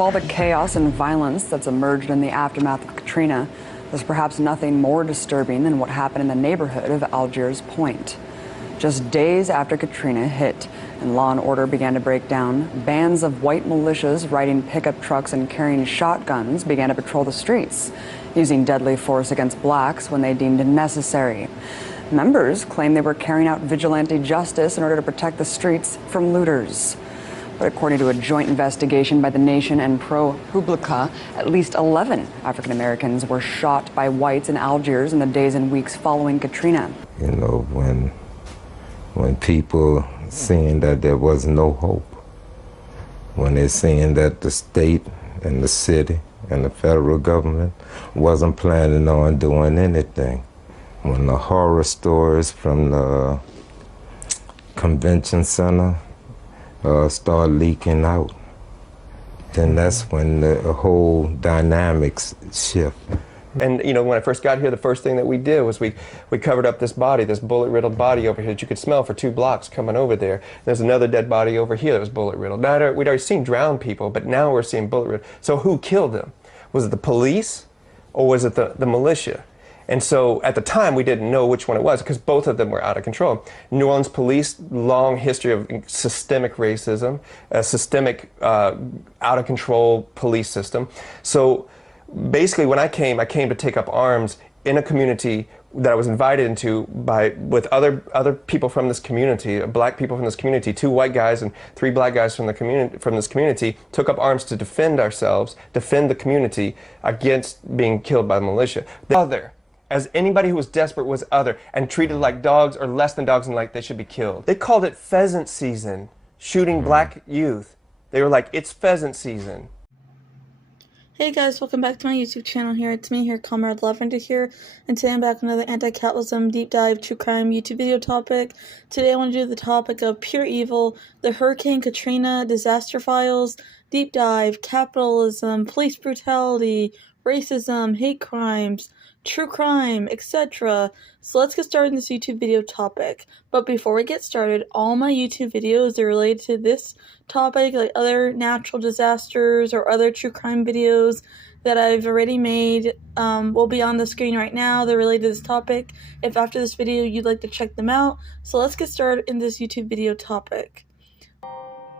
Of all the chaos and violence that's emerged in the aftermath of Katrina, there's perhaps nothing more disturbing than what happened in the neighborhood of Algiers Point. Just days after Katrina hit and law and order began to break down, bands of white militias riding pickup trucks and carrying shotguns began to patrol the streets, using deadly force against blacks when they deemed necessary. Members claim they were carrying out vigilante justice in order to protect the streets from looters. But according to a joint investigation by The Nation and ProPublica, at least 11 African Americans were shot by whites in Algiers in the days and weeks following Katrina. You know, when people seeing that there was no hope, when they're seeing that the state and the city and the federal government wasn't planning on doing anything, when the horror stories from the convention center start leaking out, then that's when the whole dynamics shift. And you know, when I first got here, the first thing that we did was we covered up this body, this bullet-riddled body over here that you could smell for 2 blocks coming over there. There's another dead body over here that was bullet-riddled. Now, we'd already seen drowned people, but now we're seeing bullet-riddled. So who killed them? Was it the police or was it the militia? And so at the time, we didn't know which one it was because both of them were out of control. New Orleans police, long history of systemic racism, a systemic out-of-control police system. So basically, when I came to take up arms in a community that I was invited into with other people from this community, black people from this community, 2 white guys and 3 black guys from this community, took up arms to defend ourselves, defend the community against being killed by the militia. The other, as anybody who was desperate, was other and treated like dogs or less than dogs and like they should be killed. They called it pheasant season, shooting black youth. They were like, it's pheasant season. Hey guys, welcome back to my YouTube channel here. It's me here, Comrade Lavender here, and today I'm back with another anti-capitalism deep dive true crime YouTube video topic. Today I want to do the topic of pure evil, the Hurricane Katrina disaster files, deep dive, capitalism, police brutality, racism, hate crimes, true crime, etc. So let's get started in this YouTube video topic. But before we get started, all my YouTube videos are related to this topic, like other natural disasters or other true crime videos that I've already made will be on the screen right now. They're related to this topic. If after this video you'd like to check them out. So let's get started in this YouTube video topic.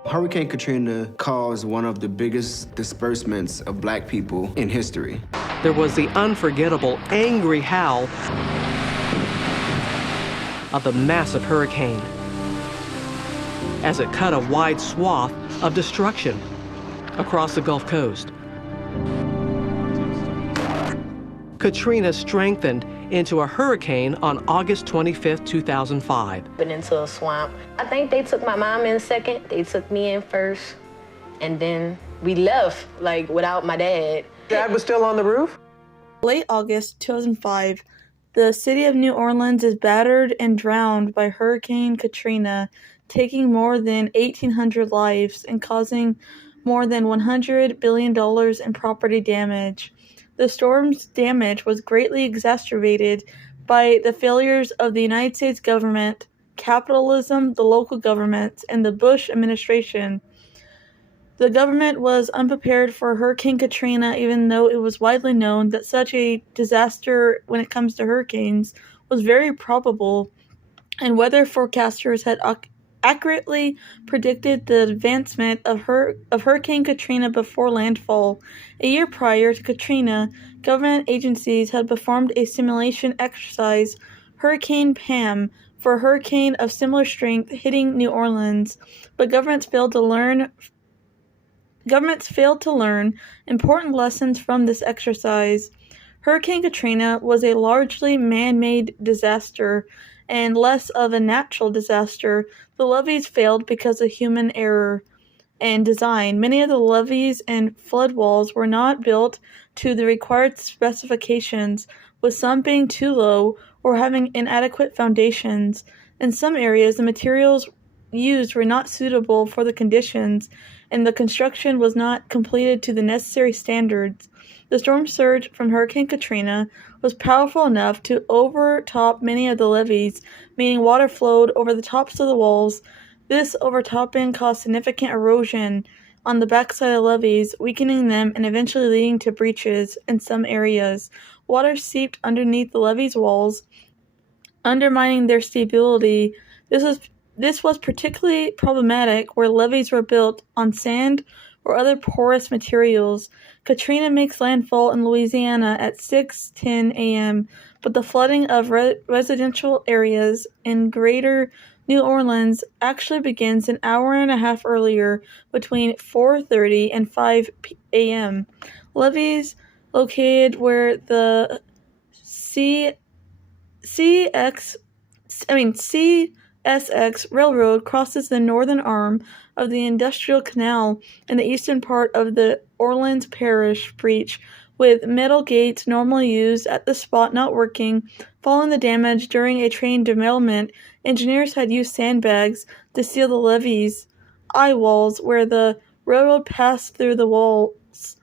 Hurricane Katrina caused one of the biggest disbursements of black people in history. There was the unforgettable, angry howl of the massive hurricane as it cut a wide swath of destruction across the Gulf Coast. Katrina strengthened into a hurricane on August 25th, 2005. Been into a swamp. I think they took my mom in second. They took me in first. And then we left, like, without my dad. Dad was still on the roof? Late August 2005, the city of New Orleans is battered and drowned by Hurricane Katrina, taking more than 1,800 lives and causing more than $100 billion in property damage. The storm's damage was greatly exacerbated by the failures of the United States government, capitalism, the local governments, and the Bush administration. The government was unprepared for Hurricane Katrina, even though it was widely known that such a disaster when it comes to hurricanes was very probable, and weather forecasters had accurately predicted the advancement of Hurricane Katrina before landfall. A year prior to Katrina, government agencies had performed a simulation exercise, Hurricane Pam, for a hurricane of similar strength hitting New Orleans, but governments failed to learn important lessons from this exercise. Hurricane Katrina was a largely man-made disaster and less of a natural disaster. The levees failed because of human error and design. Many of the levees and floodwalls were not built to the required specifications, with some being too low or having inadequate foundations. In some areas, the materials used were not suitable for the conditions, and the construction was not completed to the necessary standards. The storm surge from Hurricane Katrina was powerful enough to overtop many of the levees, meaning water flowed over the tops of the walls. This overtopping caused significant erosion on the backside of levees, weakening them and eventually leading to breaches in some areas. Water seeped underneath the levees' walls, undermining their stability. This was particularly problematic where levees were built on sand or other porous materials. Katrina makes landfall in Louisiana at 6:10 a.m., but the flooding of residential areas in greater New Orleans actually begins an hour and a half earlier, between 4:30 and 5 a.m. Levees located where the CSX Railroad crosses the northern arm of the Industrial Canal in the eastern part of the Orleans Parish breach, with metal gates normally used at the spot not working. Following the damage during a train derailment, engineers had used sandbags to seal the levees' eye walls where the railroad passed through the walls.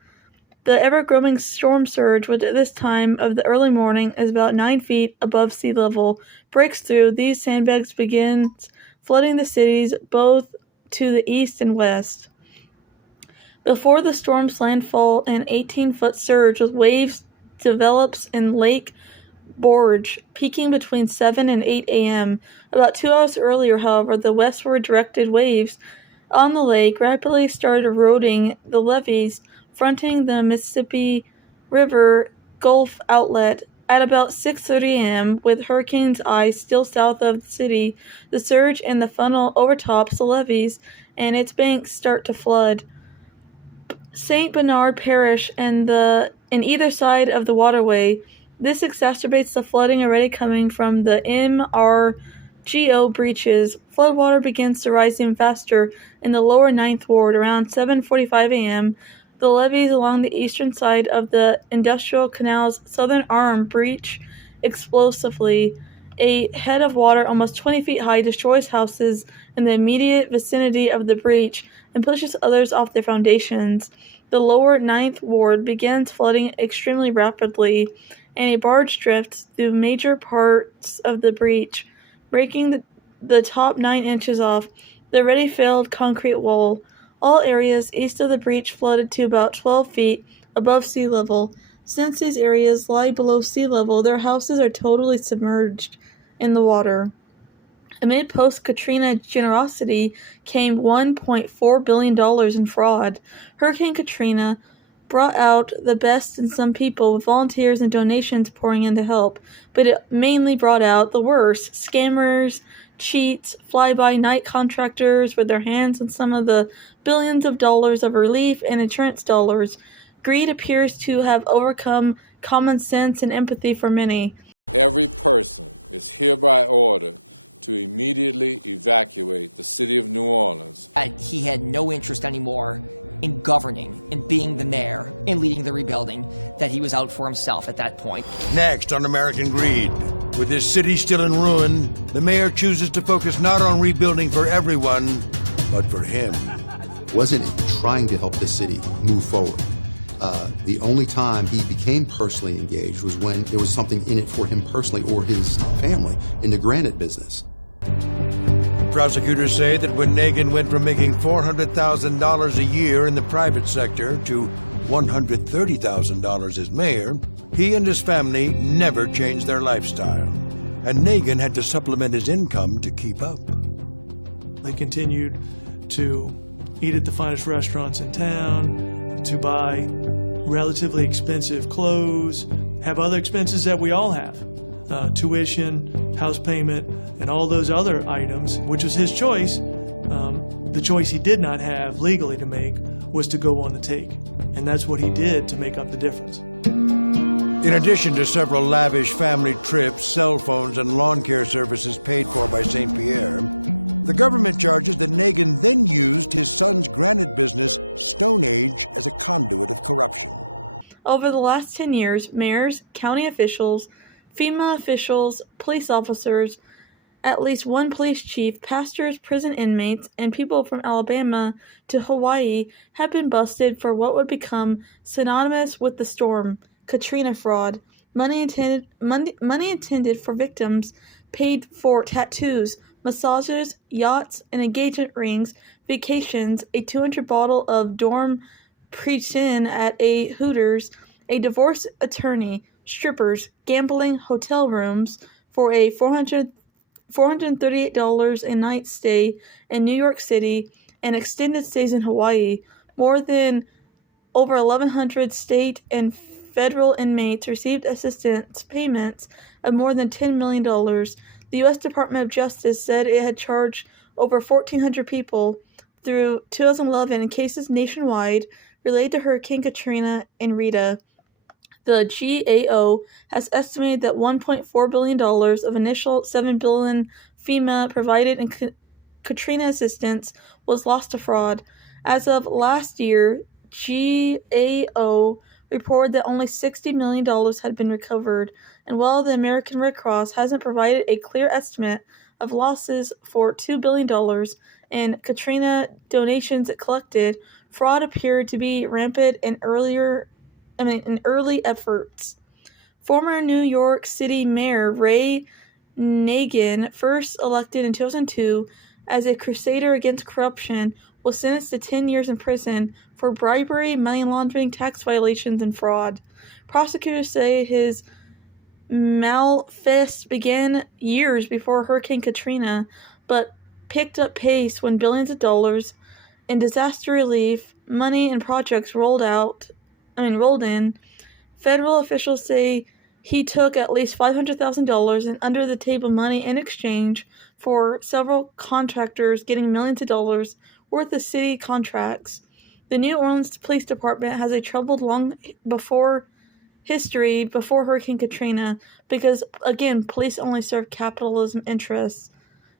The ever-growing storm surge, which at this time of the early morning is about 9 feet above sea level, breaks through these sandbags, begins flooding the cities both to the east and west. Before the storm's landfall, an 18-foot surge with waves develops in Lake Borge, peaking between 7 and 8 a.m. About 2 hours earlier, however, the westward directed waves on the lake rapidly started eroding the levees fronting the Mississippi River Gulf outlet. At about 6:30 a.m., with Hurricane's eye still south of the city, the surge in the funnel overtops the levees, and its banks start to flood. St. Bernard Parish and either side of the waterway. This exacerbates the flooding already coming from the MRGO breaches. Floodwater begins to rise even faster in the lower Ninth Ward around 7:45 a.m. The levees along the eastern side of the Industrial Canal's southern arm breach explosively. A head of water almost 20 feet high destroys houses in the immediate vicinity of the breach and pushes others off their foundations. The lower Ninth Ward begins flooding extremely rapidly, and a barge drifts through major parts of the breach, breaking the top 9 inches off the already failed concrete wall. All areas east of the breach flooded to about 12 feet above sea level. Since these areas lie below sea level, their houses are totally submerged in the water. Amid post-Katrina generosity came $1.4 billion in fraud. Hurricane Katrina brought out the best in some people, with volunteers and donations pouring in to help, but it mainly brought out the worst: scammers, cheats, fly-by-night contractors with their hands on some of the billions of dollars of relief and insurance dollars. Greed appears to have overcome common sense and empathy for many. Over the last 10 years, mayors, county officials, FEMA officials, police officers, at least one police chief, pastors, prison inmates, and people from Alabama to Hawaii have been busted for what would become synonymous with the storm: Katrina fraud. Money intended for victims paid for tattoos, massages, yachts, and engagement rings, vacations, a 200 bottle of Dorm Preachin at a Hooters, a divorce attorney, strippers, gambling, hotel rooms for a $438 a night stay in New York City, and extended stays in Hawaii. More than over 1,100 state and federal inmates received assistance payments of more than $10 million. The U.S. Department of Justice said it had charged over 1,400 people through 2011 in cases nationwide related to Hurricane Katrina and Rita. The GAO has estimated that $1.4 billion of initial $7 billion FEMA provided in Katrina assistance was lost to fraud. As of last year, GAO reported that only $60 million had been recovered, and while the American Red Cross hasn't provided a clear estimate of losses for $2 billion in Katrina donations it collected, fraud appeared to be rampant in early efforts. Former New York City Mayor Ray Nagin, first elected in 2002 as a crusader against corruption, was sentenced to 10 years in prison for bribery, money laundering, tax violations, and fraud. Prosecutors say his malfeasance began years before Hurricane Katrina, but picked up pace when billions of dollars in disaster relief money and projects rolled in. Federal officials say he took at least $500,000 in under-the-table money in exchange for several contractors getting millions of dollars worth of city contracts. The New Orleans Police Department has a troubled history before Hurricane Katrina because, again, police only serve capitalism interests,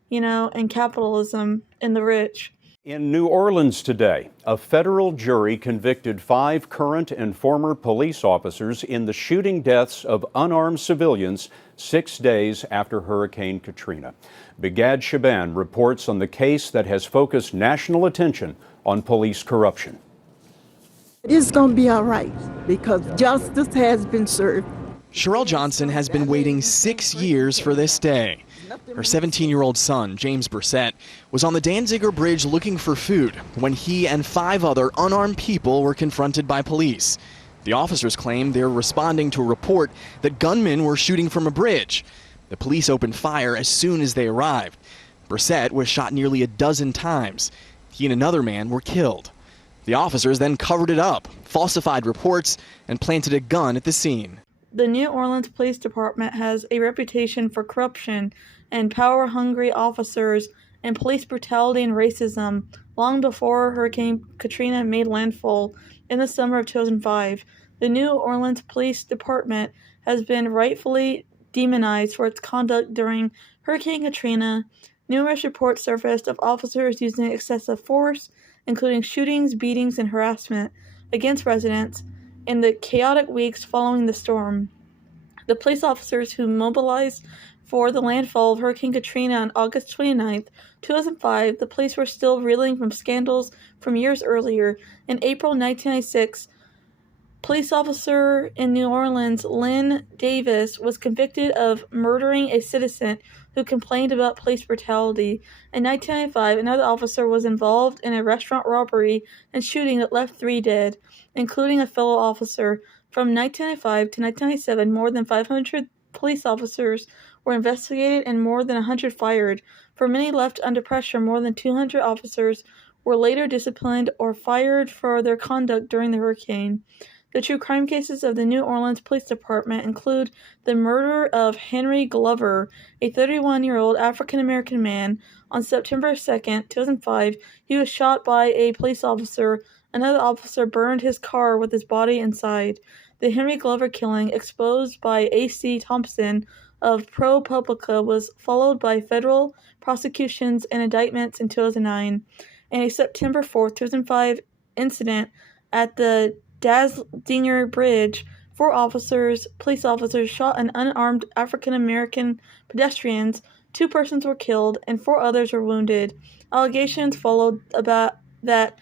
and capitalism and the rich. In New Orleans today, a federal jury convicted 5 current and former police officers in the shooting deaths of unarmed civilians 6 days after Hurricane Katrina. Begad Shaban reports on the case that has focused national attention on police corruption. It's going to be all right because justice has been served. Sherelle Johnson has been waiting 6 years for this day. Her 17-year-old son, James Brissett, was on the Danziger Bridge looking for food when he and 5 other unarmed people were confronted by police. The officers claim they're responding to a report that gunmen were shooting from a bridge. The police opened fire as soon as they arrived. Brissett was shot nearly a dozen times. He and another man were killed. The officers then covered it up, falsified reports, and planted a gun at the scene. The New Orleans Police Department has a reputation for corruption and power-hungry officers and police brutality and racism long before Hurricane Katrina made landfall in the summer of 2005. The New Orleans Police Department has been rightfully demonized for its conduct during Hurricane Katrina. Numerous reports surfaced of officers using excessive force, including shootings, beatings, and harassment against residents in the chaotic weeks following the storm. The police officers who mobilized for the landfall of Hurricane Katrina on August 29, 2005, the police were still reeling from scandals from years earlier. In April 1996, police officer in New Orleans, Lynn Davis, was convicted of murdering a citizen who complained about police brutality. In 1995, another officer was involved in a restaurant robbery and shooting that left 3 dead, including a fellow officer. From 1995 to 1997, more than 500 police officers were investigated and more than 100 fired. For many left under pressure, more than 200 officers were later disciplined or fired for their conduct during the hurricane. The true crime cases of the New Orleans Police Department include the murder of Henry Glover, a 31-year-old African-American man. On September 2, 2005, he was shot by a police officer. Another officer burned his car with his body inside. The Henry Glover killing, exposed by A.C. Thompson of ProPublica, was followed by federal prosecutions and indictments in 2009. In a September 4, 2005 incident at the Danziger Bridge, 4 police officers shot an unarmed African-American pedestrians. 2 persons were killed and 4 others were wounded. Allegations followed about that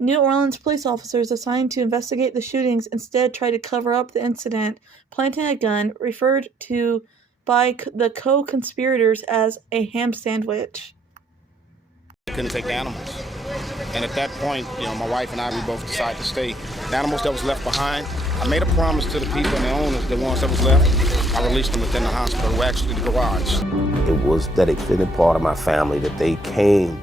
New Orleans police officers assigned to investigate the shootings instead tried to cover up the incident, planting a gun, referred to by the co-conspirators as a ham sandwich. They couldn't take the animals. And at that point, my wife and I, we both decided to stay. The animals that was left behind, I made a promise to the people and the owners, the ones that was left, I released them within the hospital, well, actually the garage. It was that extended part of my family that they came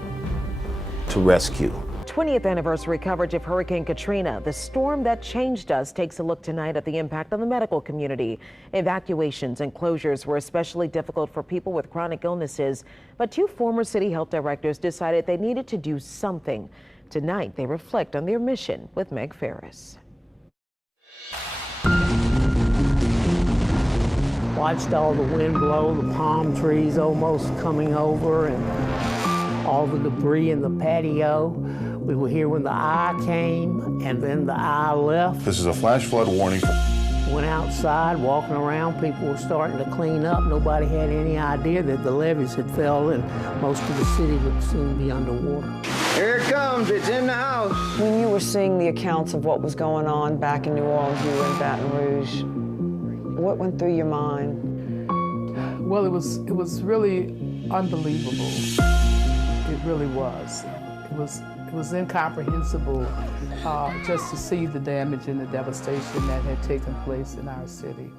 to rescue. 20th anniversary coverage of Hurricane Katrina, the storm that changed us, takes a look tonight at the impact on the medical community. Evacuations and closures were especially difficult for people with chronic illnesses, but two former city health directors decided they needed to do something. Tonight, they reflect on their mission with Meg Ferris. Watched all the wind blow, the palm trees almost coming over, and all the debris in the patio. We were here when the eye came, and then the eye left. This is a flash flood warning. Went outside, walking around, people were starting to clean up. Nobody had any idea that the levees had fell and most of the city would soon be underwater. Here it comes, it's in the house. When you were seeing the accounts of what was going on back in New Orleans, you were in Baton Rouge, what went through your mind? Well, it was really unbelievable. It really was. It was incomprehensible just to see the damage and the devastation that had taken place in our city.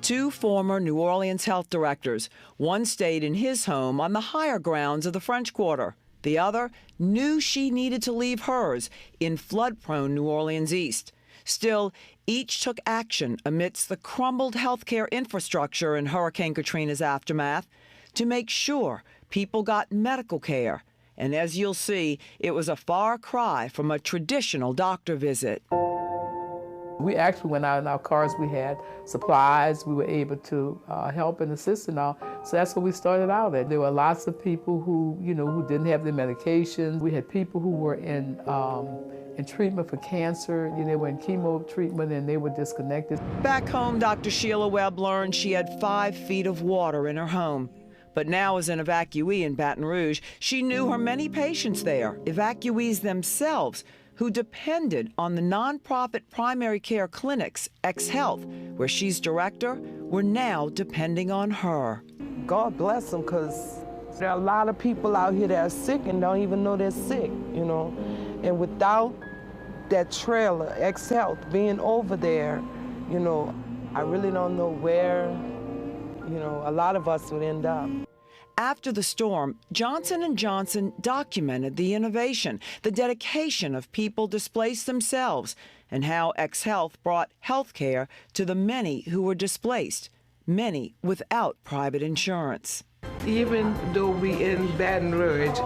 Two former New Orleans health directors. One stayed in his home on the higher grounds of the French Quarter. The other knew she needed to leave hers in flood-prone New Orleans East. Still, each took action amidst the crumbled healthcare infrastructure in Hurricane Katrina's aftermath to make sure people got medical care. And as you'll see, it was a far cry from a traditional doctor visit. We actually went out in our cars. We had supplies. We were able to help and assist and all. So that's what we started out at. There were lots of people who, who didn't have their medication. We had people who were in treatment for cancer. They were in chemo treatment and they were disconnected. Back home, Dr. Sheila Webb learned she had 5 feet of water in her home. But now, as an evacuee in Baton Rouge, she knew her many patients there, evacuees themselves, who depended on the nonprofit primary care clinics, X-Health, where she's director, were now depending on her. God bless them, because there are a lot of people out here that are sick and don't even know they're sick, And without that trailer, X-Health, being over there, I really don't know where, a lot of us would end up. After the storm, Johnson & Johnson documented the innovation, the dedication of people displaced themselves, and how X-Health brought health care to the many who were displaced, many without private insurance. Even though we in Baton Rouge,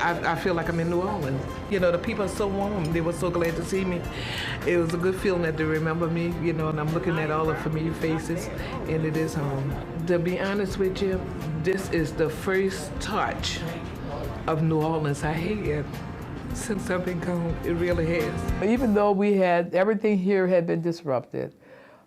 I feel like I'm in New Orleans. The people are so warm. They were so glad to see me. It was a good feeling that they remember me, and I'm looking at all the familiar faces, and it is home. To be honest with you, this is the first touch of New Orleans I had since I've been gone. It really has. Even though everything here had been disrupted,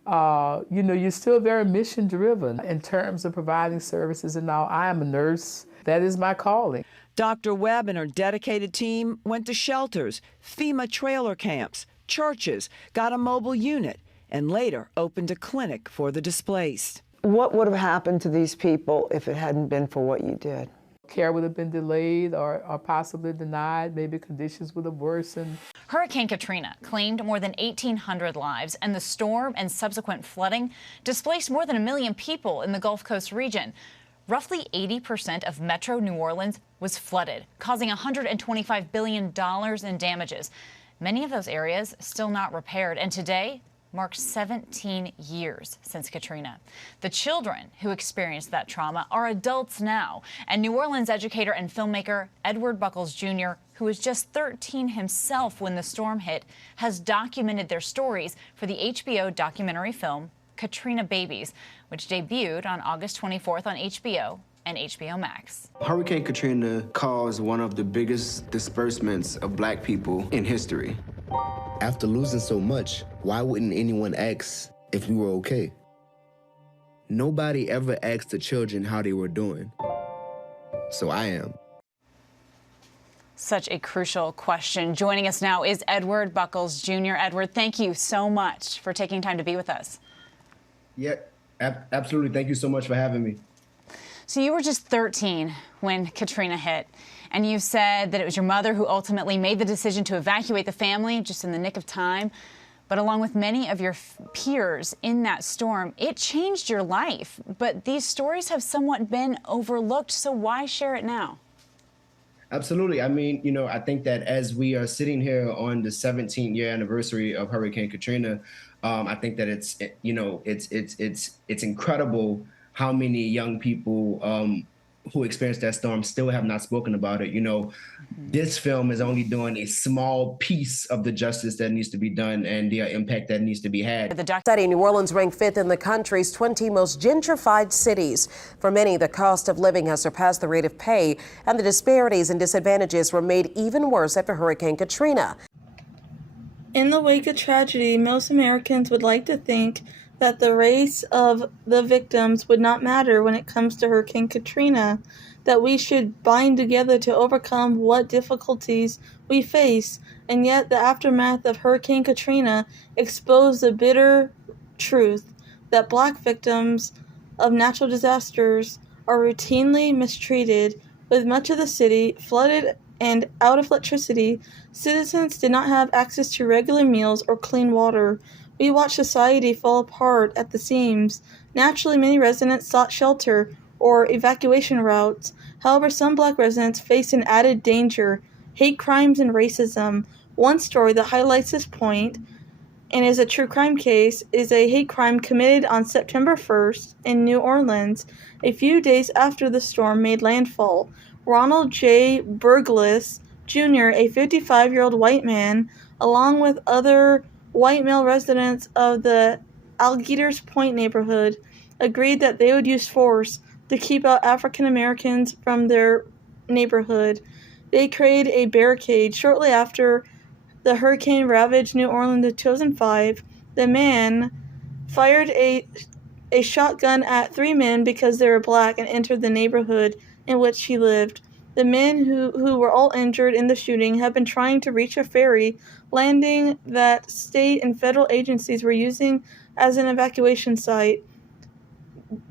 you're still very mission-driven in terms of providing services. And now I am a nurse. That is my calling. Dr. Webb and her dedicated team went to shelters, FEMA trailer camps, churches, got a mobile unit, and later opened a clinic for the displaced. What would have happened to these people if it hadn't been for what you did? Care would have been delayed or possibly denied. Maybe conditions would have worsened. Hurricane Katrina claimed more than 1,800 lives, and the storm and subsequent flooding displaced more than 1 million people in the Gulf Coast region. Roughly 80% of Metro New Orleans was flooded, causing $125 billion in damages. Many of those areas still not repaired, and today marks 17 years since Katrina. The children who experienced that trauma are adults now, and New Orleans educator and filmmaker Edward Buckles Jr., who was just 13 himself when the storm hit, has documented their stories for the HBO documentary film Katrina Babies, which debuted on August 24th on HBO and HBO Max. Hurricane Katrina caused one of the biggest disbursements of Black people in history. After losing so much, why wouldn't anyone ask if we were okay? Nobody ever asked the children how they were doing. So I am. Such a crucial question. Joining us now is Edward Buckles Jr. Edward, thank you so much for taking time to be with us. Yeah, Absolutely. Thank you so much for having me. So you were just 13 when Katrina hit, and you said that it was your mother who ultimately made the decision to evacuate the family just in the nick of time. But along with many of your peers in that storm, it changed your life. But these stories have somewhat been overlooked, so why share it now? Absolutely. I mean, I think that as we are sitting here on the 17th year anniversary of Hurricane Katrina, I think that it's incredible how many young people who experienced that storm still have not spoken about it. This film is only doing a small piece of the justice that needs to be done and the impact that needs to be had. The study, New Orleans ranked 5th in the country's 20 most gentrified cities. For many, the cost of living has surpassed the rate of pay, and the disparities and disadvantages were made even worse after Hurricane Katrina. In the wake of tragedy, most Americans would like to think that the race of the victims would not matter when it comes to Hurricane Katrina, that we should bind together to overcome what difficulties we face, and yet the aftermath of Hurricane Katrina exposed the bitter truth that Black victims of natural disasters are routinely mistreated. With much of the city flooded and out of electricity, citizens did not have access to regular meals or clean water. We watched society fall apart at the seams. Naturally, many residents sought shelter or evacuation routes. However, some Black residents face an added danger: hate crimes and racism. One story that highlights this point, and is a true crime case, is a hate crime committed on September 1st in New Orleans, a few days after the storm made landfall. Ronald J. Burgess Jr., a 55-year-old white man, along with other white male residents of the Alligators Point neighborhood, agreed that they would use force to keep out African Americans from their neighborhood. They created a barricade. Shortly after the hurricane ravaged New Orleans in 2005, the man fired a shotgun at 3 men because they were Black and entered the neighborhood in which he lived. The men who were all injured in the shooting have been trying to reach a ferry landing that state and federal agencies were using as an evacuation site.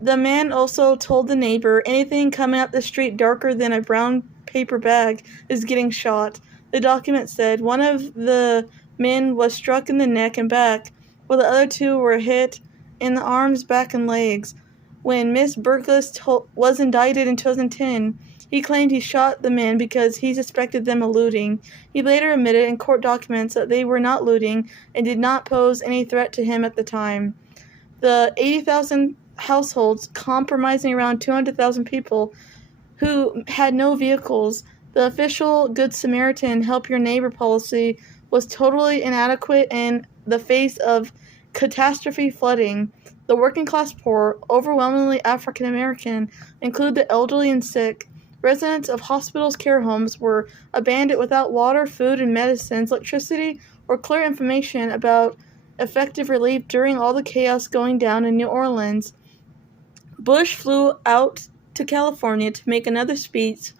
The man also told the neighbor, "Anything coming up the street darker than a brown paper bag is getting shot." The document said one of the men was struck in the neck and back, while the other 2 were hit in the arms, back, and legs. When Ms. Burgess was indicted in 2010, he claimed he shot the men because he suspected them of looting. He later admitted in court documents that they were not looting and did not pose any threat to him at the time. The 80,000 households, comprising around 200,000 people who had no vehicles, the official Good Samaritan Help Your Neighbor policy was totally inadequate in the face of catastrophe flooding. The working class poor, overwhelmingly African American, include the elderly and sick. Residents of hospitals' care homes were abandoned without water, food, and medicines, electricity, or clear information about effective relief during all the chaos going down in New Orleans. Bush flew out to California to make another speech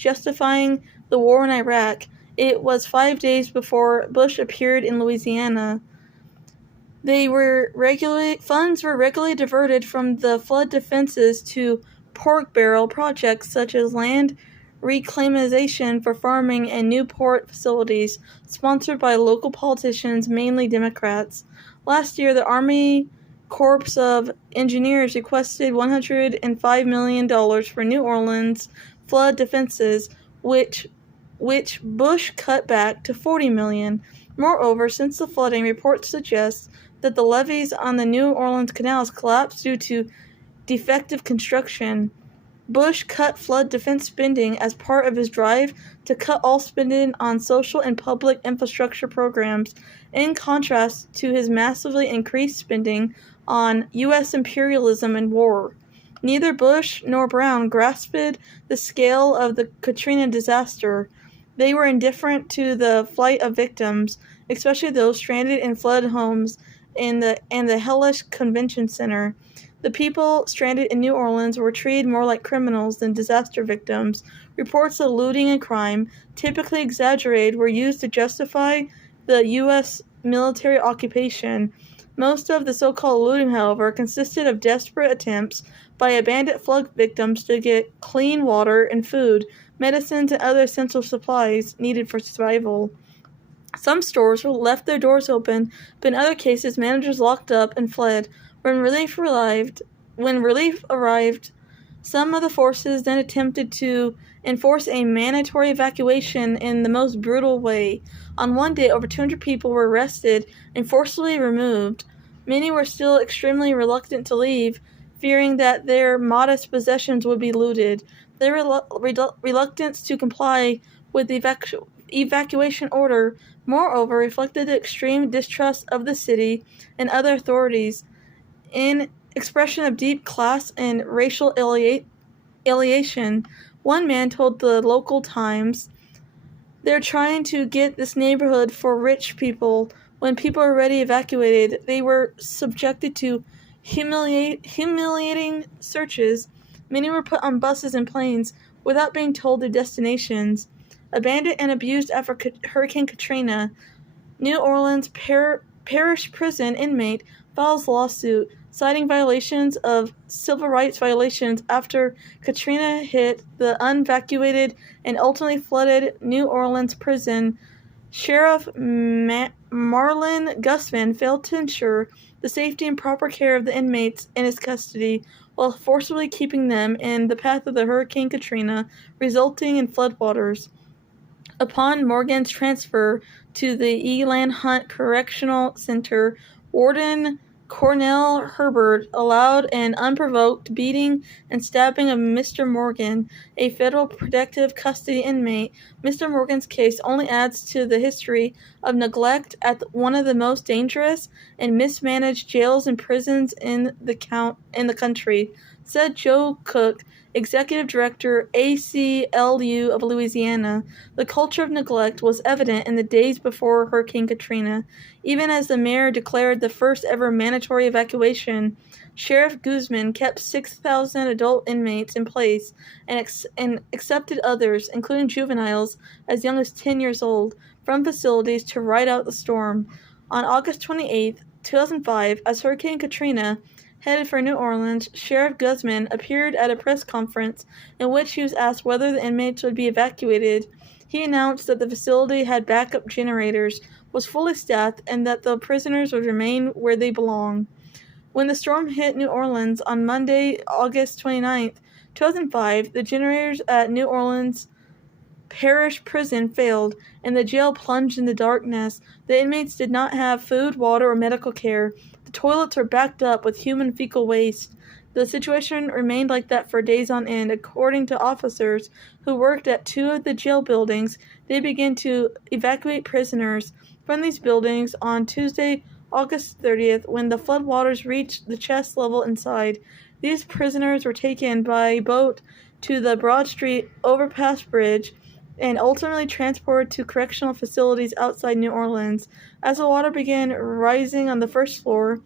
justifying the war in Iraq. It was 5 days before Bush appeared in Louisiana. Funds were regularly diverted from the flood defenses to pork barrel projects such as land reclamation for farming and new port facilities, sponsored by local politicians, mainly Democrats. Last year, the Army Corps of Engineers requested $105 million for New Orleans flood defenses, which Bush cut back to $40 million. Moreover, since the flooding, reports suggest that the levees on the New Orleans canals collapsed due to defective construction. Bush cut flood defense spending as part of his drive to cut all spending on social and public infrastructure programs, in contrast to his massively increased spending on U.S. imperialism and war. Neither Bush nor Brown grasped the scale of the Katrina disaster. They were indifferent to the plight of victims, especially those stranded in flood homes and the hellish convention center. The people stranded in New Orleans were treated more like criminals than disaster victims. Reports of looting and crime, typically exaggerated, were used to justify the U.S. military occupation. Most of the so-called looting, however, consisted of desperate attempts by bandit flood victims to get clean water and food, medicines, and other essential supplies needed for survival. Some stores left their doors open, but in other cases, managers locked up and fled. When relief arrived, some of the forces then attempted to enforce a mandatory evacuation in the most brutal way. On one day, over 200 people were arrested and forcibly removed. Many were still extremely reluctant to leave, fearing that their modest possessions would be looted. Their reluctance to comply with the evacuation order, moreover, reflected the extreme distrust of the city and other authorities. In expression of deep class and racial alienation, one man told the local Times, "They're trying to get this neighborhood for rich people. When people are already evacuated, they were subjected to humiliating searches. Many were put on buses and planes without being told their destinations." Abandoned and abused after Hurricane Katrina, New Orleans Parish Prison inmate files lawsuit citing violations of civil rights violations after Katrina hit the unevacuated and ultimately flooded New Orleans prison. Sheriff Marlon Guzman failed to ensure the safety and proper care of the inmates in his custody while forcibly keeping them in the path of the Hurricane Katrina, resulting in floodwaters. Upon Morgan's transfer to the Eland Hunt Correctional Center, Warden Cornell Herbert allowed an unprovoked beating and stabbing of Mr. Morgan, a federal protective custody inmate. Mr. Morgan's case only adds to the history of neglect at one of the most dangerous and mismanaged jails and prisons in the country, said Joe Cook, Executive Director, ACLU of Louisiana. The culture of neglect was evident in the days before Hurricane Katrina. Even as the mayor declared the first ever mandatory evacuation, Sheriff Guzman kept 6,000 adult inmates in place and accepted others, including juveniles as young as 10 years old, from facilities to ride out the storm. On August 28, 2005, as Hurricane Katrina headed for New Orleans, Sheriff Guzman appeared at a press conference in which he was asked whether the inmates would be evacuated. He announced that the facility had backup generators, was fully staffed, and that the prisoners would remain where they belong. When the storm hit New Orleans on Monday, August 29, 2005, the generators at New Orleans Parish Prison failed, and the jail plunged in the darkness. The inmates did not have food, water, or medical care. The toilets were backed up with human fecal waste. The situation remained like that for days on end. According to officers who worked at two of the jail buildings, they began to evacuate prisoners from these buildings on Tuesday, August 30th, when the floodwaters reached the chest level inside. These prisoners were taken by boat to the Broad Street overpass bridge and ultimately transported to correctional facilities outside New Orleans. As the water began rising on the first floor,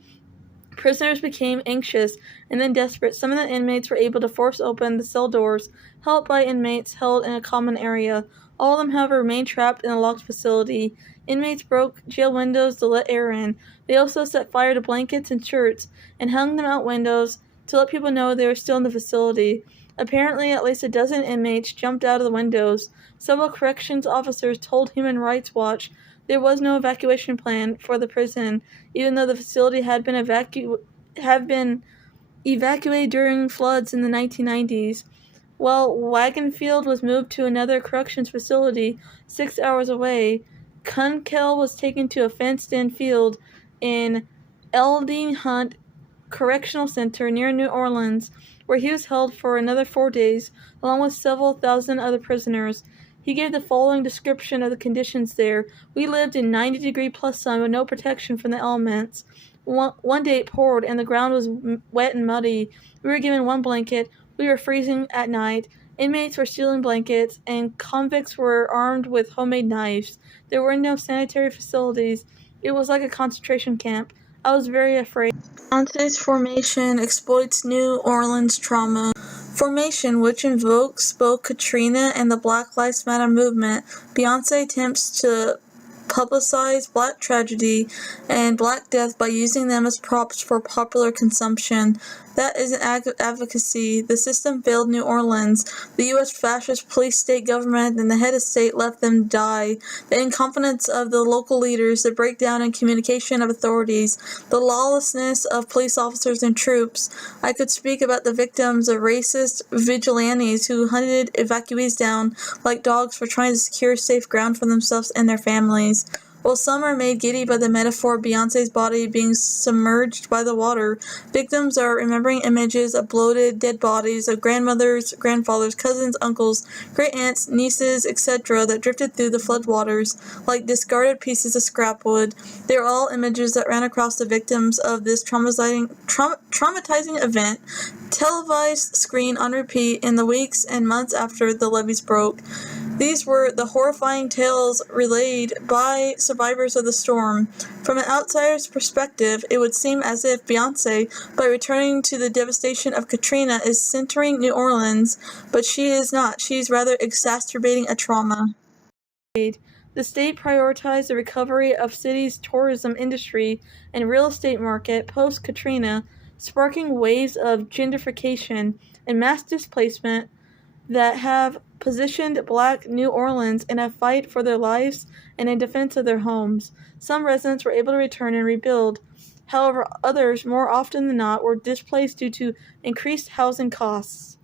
prisoners became anxious and then desperate. Some of the inmates were able to force open the cell doors, helped by inmates held in a common area. All of them, however, remained trapped in a locked facility. Inmates broke jail windows to let air in. They also set fire to blankets and shirts and hung them out windows to let people know they were still in the facility. Apparently, at least a dozen inmates jumped out of the windows. Several corrections officers told Human Rights Watch there was no evacuation plan for the prison, even though the facility had been evacuated during floods in the 1990s. While Wagonfield was moved to another corrections facility 6 hours away, Kunkel was taken to a fenced-in field in Eldine Hunt Correctional Center near New Orleans, where he was held for another 4 days, along with several thousand other prisoners. He gave the following description of the conditions there. "We lived in 90-degree plus sun with no protection from the elements. One day it poured and the ground was wet and muddy. We were given one blanket. We were freezing at night. Inmates were stealing blankets, and convicts were armed with homemade knives. There were no sanitary facilities. It was like a concentration camp. I was very afraid." Beyonce's Formation exploits New Orleans trauma. Formation, which invokes both Katrina and the Black Lives Matter movement, Beyonce attempts to publicize Black tragedy and Black death by using them as props for popular consumption. That isn't advocacy. The system failed New Orleans. The U.S. fascist police state government and the head of state left them die. The incompetence of the local leaders, the breakdown in communication of authorities, the lawlessness of police officers and troops. I could speak about the victims of racist vigilantes who hunted evacuees down like dogs for trying to secure safe ground for themselves and their families. While some are made giddy by the metaphor of Beyonce's body being submerged by the water, victims are remembering images of bloated, dead bodies of grandmothers, grandfathers, cousins, uncles, great-aunts, nieces, etc. that drifted through the floodwaters like discarded pieces of scrap wood. They are all images that ran across the victims of this traumatizing event, televised screen on repeat in the weeks and months after the levees broke. These were the horrifying tales relayed by survivors of the storm. From an outsider's perspective, it would seem as if Beyonce, by returning to the devastation of Katrina, is centering New Orleans, but she is not. She's rather exacerbating a trauma. The state prioritized the recovery of city's tourism industry and real estate market post-Katrina, sparking waves of gentrification and mass displacement that have positioned Black New Orleans in a fight for their lives and in defense of their homes. Some residents were able to return and rebuild. However, others, more often than not, were displaced due to increased housing costs.